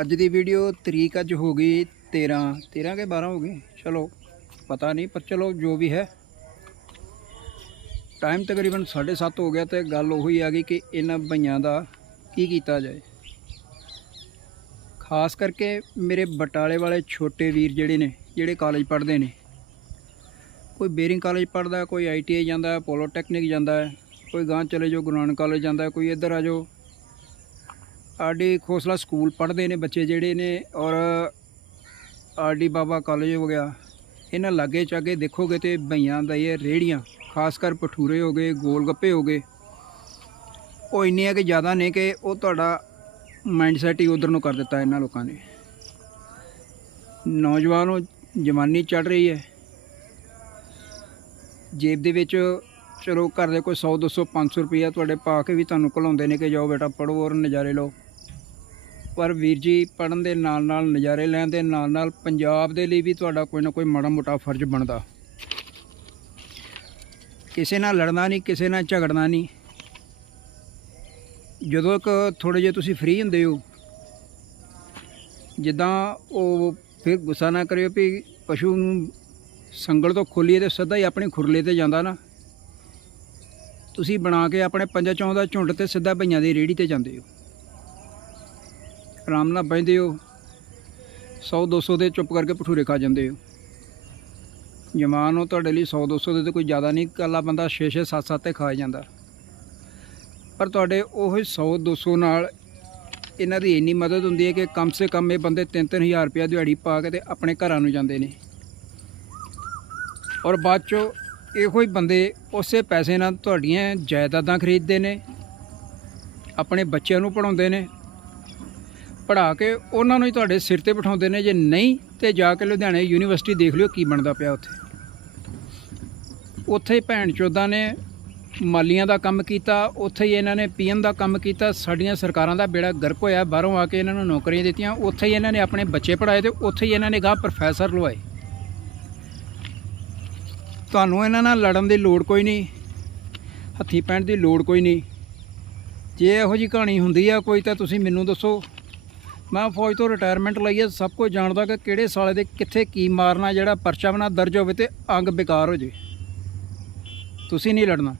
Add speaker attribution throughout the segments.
Speaker 1: ਅੱਜ ਦੀ ਵੀਡੀਓ ਤਰੀਕ ਅੱਜ ਹੋ ਗਈ 13 13 ਕੇ 12 ਹੋ ਗਈ ਚਲੋ, ਪਤਾ ਨਹੀਂ, ਪਰ ਚਲੋ ਜੋ ਵੀ ਹੈ। ਟਾਈਮ ਤਕਰੀਬਨ 7:30 ਹੋ ਗਿਆ ਤੇ ਗੱਲ ਉਹੀ ਆ ਗਈ ਕਿ ਇਹਨਾਂ ਭਈਆਂ ਦਾ ਕੀ ਕੀਤਾ ਜਾਏ। ਖਾਸ ਕਰਕੇ ਮੇਰੇ ਬਟਾਲੇ ਵਾਲੇ ਛੋਟੇ ਵੀਰ ਜਿਹੜੇ ਨੇ, ਜਿਹੜੇ ਕਾਲਜ ਪੜ੍ਹਦੇ ਨੇ। ਕੋਈ ਬੇਰਿੰਗ ਕਾਲਜ ਪੜ੍ਹਦਾ, ਕੋਈ ਆਈਟੀਆਈ ਜਾਂਦਾ ਪੋਲੀਟੈਕਨਿਕ ਜਾਂਦਾ, ਕੋਈ ਗਾਂ ਚਲੇ ਜਾਓ, ਗੁਰੂ ਨਾਨਕ ਕਾਲਜ ਜਾਂਦਾ, ਕੋਈ ਇੱਧਰ ਆ ਜਾਓ। ਆਰਡੀ ਖੋਸਲਾ ਸਕੂਲ ਪੜ੍ਹਦੇ ਨੇ ਬੱਚੇ ਜਿਹੜੇ ਨੇ ਔਰ ਆਰਡੀ ਬਾਬਾ ਕਾਲਜ ਹੋ ਗਿਆ, ਇਹਨਾਂ ਲਾਗੇ ਚਾਗੇ ਦੇਖੋਗੇ ਤੇ ਭਈਆਂ ਦਾ ਇਹ ਰੇੜੀਆਂ ਖਾਸ ਕਰ ਭਟੂਰੇ ਹੋ ਗਏ, ਗੋਲ ਗੱਪੇ ਹੋ ਗਏ। ਉਹ ਇੰਨੀਆਂ ਕਿ ਜ਼ਿਆਦਾ ਨੇ ਕਿ ਉਹ ਤੁਹਾਡਾ ਮਾਈਂਡ ਸੈਟ ਹੀ ਉਧਰ ਨੂੰ ਕਰ ਦਿੱਤਾ ਇਹਨਾਂ ਲੋਕਾਂ ਨੇ। ਨੌਜਵਾਨ ਨੂੰ ਜਵਾਨੀ ਚੜ ਰਹੀ ਹੈ। ਜੇਬ ਦੇ ਵਿੱਚ ਚਲੋ ਘਰ ਦੇ ਕੋਈ 100 200 500 ਰੁਪਈਆ ਤੁਹਾਡੇ ਪਾ ਕੇ ਵੀ ਤੁਹਾਨੂੰ ਘਲਾਉਂਦੇ ਨੇ ਕਿ ਜਾਓ ਬੇਟਾ ਪੜੋ ਔਰ ਨਜ਼ਾਰੇ ਲਓ। ਪਰ ਵੀਰ ਜੀ ਪੜਨ ਦੇ ਨਾਲ ਨਾਲ ਨਜ਼ਾਰੇ ਲੈਣ ਦੇ ਨਾਲ ਨਾਲ ਪੰਜਾਬ ਦੇ ਲਈ ਵੀ ਤੁਹਾਡਾ ਕੋਈ ਨਾ ਕੋਈ ਮਾੜਾ ਮੋਟਾ ਫਰਜ਼ ਬਣਦਾ। ਕਿਸੇ ਨਾਲ ਲੜਨਾ ਨਹੀਂ, ਕਿਸੇ ਨਾਲ ਝਗੜਨਾ ਨਹੀਂ। ਜਦੋਂ ਇੱਕ ਥੋੜੇ ਜਿਹਾ ਤੁਸੀਂ ਫ੍ਰੀ ਹੁੰਦੇ ਹੋ, ਜਿੱਦਾਂ ਉਹ ਫਿਰ ਗੁੱਸਾ ਨਾ ਕਰਿਓ ਵੀ ਪਸ਼ੂ ਨੂੰ ਸੰਗਲ ਤੋਂ ਖੋਲੀਏ ਤੇ ਸਿੱਧਾ ਹੀ ਆਪਣੇ ਖੁਰਲੇ ਤੇ ਜਾਂਦਾ ਨਾ। ਤੁਸੀਂ ਬਣਾ ਕੇ ਆਪਣੇ ਪੰਜਾ ਚੌਂ ਦਾ ਝੁੰਡ ਤੇ ਸਿੱਧਾ ਭਈਆਂ ਦੀ ਰੇੜੀ ਤੇ ਜਾਂਦੇ ਹੋ। ਆਰਾਮ ਨਾਲ ਬਹਿੰਦੇ ਹੋ। 100 200 ਦੇ ਚੁੱਪ ਕਰਕੇ ਭਠੂਰੇ ਖਾ ਜਾਂਦੇ ਹੋ। ਜਮਾਨ ਉਹ ਤੁਹਾਡੇ ਲਈ 100 200 ਦੇ ਤੇ ਕੋਈ ਜ਼ਿਆਦਾ ਨਹੀਂ ਕੱਲਾ ਬੰਦਾ 6 6 7 7 ਤੇ ਖਾ ਜਾਂਦਾ। ਪਰ ਤੁਹਾਡੇ ਉਹ 100 200 ਨਾਲ ਇਹਨਾਂ ਦੀ ਇੰਨੀ ਮਦਦ ਹੁੰਦੀ ਹੈ ਕਿ ਕਮ ਸੇ ਕਮ ਇਹ ਬੰਦੇ 3-3000 ਰੁਪਇਆ ਦਿਹਾੜੀ ਪਾ ਕੇ ਤੇ ਆਪਣੇ ਘਰਾਂ ਨੂੰ ਜਾਂਦੇ ਨੇ। ਔਰ ਬਾਅਦ ਚੋਂ ਇਹੋ ਹੀ ਬੰਦੇ ਉਸੇ ਪੈਸੇ ਨਾਲ ਤੁਹਾਡੀਆਂ ਜਾਇਦਾਦਾਂ ਖਰੀਦਦੇ ਨੇ, ਆਪਣੇ ਬੱਚਿਆਂ ਨੂੰ ਪੜਾਉਂਦੇ ਨੇ ਪੜਾ ਕੇ ਉਹਨਾਂ ਨੂੰ ਹੀ ਤੁਹਾਡੇ ਸਿਰ ਤੇ ਬਿਠਾਉਂਦੇ ਨੇ, ਜੇ ਨਹੀਂ ਤੇ ਜਾ ਕੇ ਲੁਧਿਆਣੇ ਯੂਨੀਵਰਸਿਟੀ ਦੇਖ ਲਿਓ ਕੀ ਬਣਦਾ ਪਿਆ ਉੱਥੇ। ਉੱਥੇ ਭੈਣ ਚੋਦਾਂ ਨੇ ਮਾਲੀਆਂ ਦਾ ਕੰਮ ਕੀਤਾ, ਉੱਥੇ ਹੀ ਇਹਨਾਂ ਨੇ ਪੀਐਮ ਦਾ ਕੰਮ ਕੀਤਾ, ਸਾਡੀਆਂ ਸਰਕਾਰਾਂ ਦਾ ਬੇੜਾ ਗਰਕ ਹੋਇਆ, ਬਾਹਰੋਂ ਆ ਕੇ ਇਹਨਾਂ ਨੂੰ ਨੌਕਰੀਆਂ ਦਿੱਤੀਆਂ, ਉੱਥੇ ਹੀ ਇਹਨਾਂ ਨੇ ਆਪਣੇ ਬੱਚੇ ਪੜਾਏ ਤੇ ਉੱਥੇ ਹੀ ਇਹਨਾਂ ਨੇ ਗਾਹ ਪ੍ਰੋਫੈਸਰ ਲਵਾਏ। ਤੁਹਾਨੂੰ ਇਹਨਾਂ ਨਾਲ ਲੜਨ ਦੀ ਲੋੜ ਕੋਈ ਨਹੀਂ, ਹੱਥੀ ਪੈਣ ਦੀ ਲੋੜ ਕੋਈ ਨਹੀਂ। ਜੇ ਇਹੋ ਜੀ ਕਹਾਣੀ ਹੁੰਦੀ ਆ ਕੋਈ ਤਾਂ ਤੁਸੀਂ ਮੈਨੂੰ ਦੱਸੋ। ਮੈਂ ਫੌਜ ਤੋਂ ਰਿਟਾਇਰਮੈਂਟ ਲਈ ਹੈ ਸਭ ਕੁਝ ਜਾਣਦਾ ਕਿ ਕਿਹੜੇ ਸਾਲੇ ਦੇ ਕਿੱਥੇ ਕੀ ਮਾਰਨਾ, ਜਿਹੜਾ ਪਰਚਾ ਬਣਾ, ਦਰਜ ਹੋਵੇ ਤੇ ਅੰਗ ਬੇਕਾਰ ਹੋ ਜੇ। ਤੁਸੀਂ ਨਹੀਂ ਲੜਨਾ।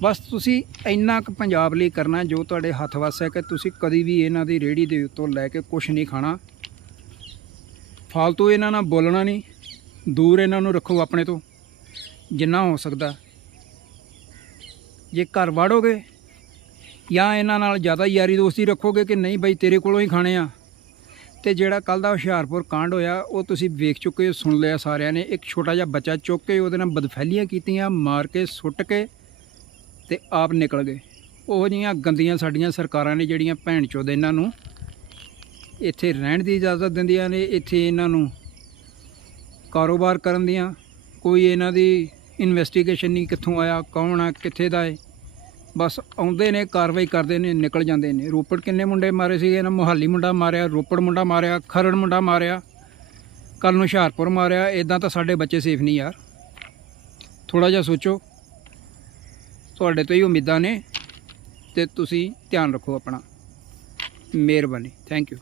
Speaker 1: ਬਸ ਤੁਸੀਂ ਇੰਨਾ ਕੁ ਪੰਜਾਬ ਲਈ ਕਰਨਾ, ਜੋ ਤੁਹਾਡੇ ਹੱਥ ਵੱਸ ਹੈ ਕਿ ਤੁਸੀਂ ਕਦੀ ਵੀ ਇਹਨਾਂ ਦੀ ਰੇੜੀ ਦੇ ਉੱਤੋਂ ਲੈ ਕੇ ਕੁਝ ਨਹੀਂ ਖਾਣਾ। ਫਾਲਤੂ ਇਹਨਾਂ ਨਾਲ ਬੋਲਣਾ ਨਹੀਂ, ਦੂਰ ਇਹਨਾਂ ਨੂੰ ਰੱਖੋ ਆਪਣੇ ਤੋਂ, ਜਿੰਨਾ ਹੋ ਸਕਦਾ। ਜੇ ਘਰ ਵਾੜੋਗੇ ਜਾਂ ਇਹਨਾਂ ਨਾਲ ਜ਼ਿਆਦਾ ਯਾਰੀ ਦੋਸਤੀ ਰੱਖੋਗੇ ਕਿ ਨਹੀਂ ਬਈ ਤੇਰੇ ਕੋਲੋਂ ਹੀ ਖਾਣੇ ਆ? ਤੇ ਜਿਹੜਾ ਕੱਲ ਦਾ ਹੁਸ਼ਿਆਰਪੁਰ ਕਾਂਡ ਹੋਇਆ, ਉਹ ਤੁਸੀਂ ਵੇਖ ਚੁੱਕੇ ਹੋ, ਸੁਣ ਲਿਆ ਸਾਰਿਆਂ ਨੇ। ਇੱਕ ਛੋਟਾ ਜਿਹਾ ਬੱਚਾ ਚੁੱਕ ਕੇ ਉਹਦੇ ਨਾਲ ਬਦਫੈਲੀਆਂ ਕੀਤੀਆਂ, ਮਾਰ ਕੇ ਸੁੱਟ ਕੇ ਤੇ ਆਪ ਨਿਕਲ ਗਏ। ਉਹ ਜਿਹੀਆਂ ਗੰਦੀਆਂ ਸਾਡੀਆਂ ਸਰਕਾਰਾਂ ਨੇ ਜਿਹੜੀਆਂ ਭੈਣ ਚੋਦ ਇਹਨਾਂ ਨੂੰ ਇੱਥੇ ਰਹਿਣ ਦੀ ਇਜਾਜ਼ਤ ਦਿੰਦੀਆਂ ਨੇ, ਇੱਥੇ ਇਹਨਾਂ ਨੂੰ ਕਾਰੋਬਾਰ ਕਰਨ ਦੀਆਂ। ਕੋਈ ਇਹਨਾਂ ਦੀ ਇਨਵੈਸਟੀਗੇਸ਼ਨ ਨਹੀਂ ਕਿੱਥੋਂ ਆਇਆ, ਕੌਣ ਆ, ਕਿੱਥੇ ਦਾ ਹੈ ਬਸ ਆਉਂਦੇ ਨੇ, ਕਾਰਵਾਈ ਕਰਦੇ ਨੇ, ਨਿਕਲ ਜਾਂਦੇ ਨੇ। ਰੋਪੜ ਕਿੰਨੇ ਮੁੰਡੇ ਮਾਰੇ ਸੀਗੇ? ਇਹਨਾਂ ਮੁਹਾਲੀ ਮੁੰਡਾ ਮਾਰਿਆ, ਰੋਪੜ ਮੁੰਡਾ ਮਾਰਿਆ, ਖਰੜ ਮੁੰਡਾ ਮਾਰਿਆ ਕੱਲ ਨੂੰ ਹੁਸ਼ਿਆਰਪੁਰ ਮਾਰਿਆ। ਇਦਾਂ ਤਾਂ ਸਾਡੇ ਬੱਚੇ ਸੇਫ ਨਹੀਂ ਯਾਰ। ਥੋੜਾ ਜਿਹਾ ਸੋਚੋ। ਤੁਹਾਡੇ ਤੋਂ ਹੀ ਉਮੀਦਾਂ ਨੇ ਤੇ ਤੁਸੀਂ ਧਿਆਨ ਰੱਖੋ ਆਪਣਾ। ਮਿਹਰਬਾਨੀ। Thank you